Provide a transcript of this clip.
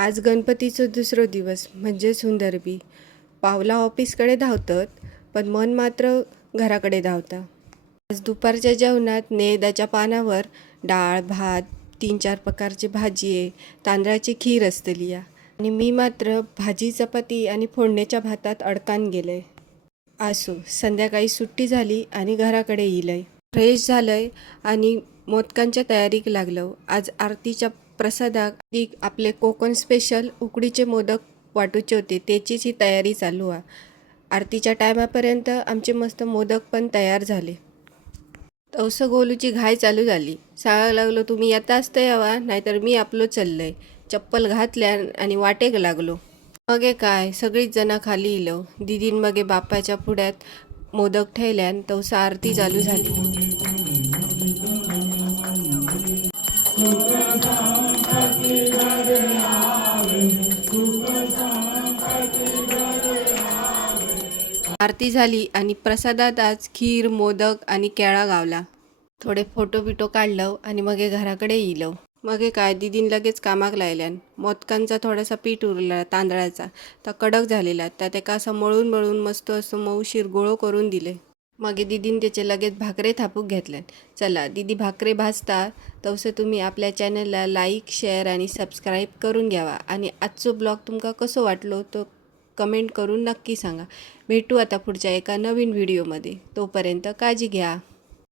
आज गणपतीचो दुसरो दिवस म्हणजे सुंदरबी. पावला ऑफिसकडे धावतत, पण मन मात्र घराकडे धावता. आज दुपारच्या जेवणात नेवेद्याच्या पानावर डाळ, भात, 3-4 प्रकारची भाजी आहे, तांदळाची खीर असतली या. आणि मी मात्र भाजी, चपाती आणि फोडणीच्या भातात अडकान गेलंय. असो, संध्याकाळी सुट्टी झाली आणि घराकडे येईलय. फ्रेश झालंय आणि मोदकांच्या तयारीक लागलो. आज आरतीच्या प्रसादाक आपले कोकण स्पेशल उकडीचे मोदक वाटूचे होते, त्याचीच ही तयारी चालू आहे. आरतीच्या टायमापर्यंत आमचे मस्त मोदक पण तयार झाले. तवसं गोलूची घाई चालू झाली. सांगायला लागलो, तुम्ही येता असतं यावा, नाहीतर मी आपलो चाललंय. चप्पल घातल्यान आणि वाटेक लागलो. मगे काय सगळीच जणं खाली इलो. दिदीन मगे बाप्पाच्या पुढ्यात मोदक ठेवल्यान तवसं आरती चालू झाली. आरती झाली आणि प्रसादात आज खीर, मोदक आणि केळा गावला. थोडे फोटो बिटो काढलं आणि मग घराकडे येलो. मग काय दीदीन लगेच कामाक लायल्यान. मोदकांचा थोडासा पीठ उरला तांदळाचा, तर कडक झालेला, त्यात एका असं मळून मळून मस्त असं मऊशीर गोळो करून दिले. मग दीदीन त्याचे लगेच भाकरे थापूक घेतल्यान. चला दीदी भाकरे भाजता तवसं तुम्ही आपल्या चॅनलला लाईक, शेअर आणि सबस्क्राईब करून घ्यावा. आणि आजचो ब्लॉग तुमका कसो वाटलो तो कमेंट करून नक्की सांगा. भेटू आता पुढच्या एका नवीन व्हिडिओमध्ये. तोपर्यंत काळजी घ्या.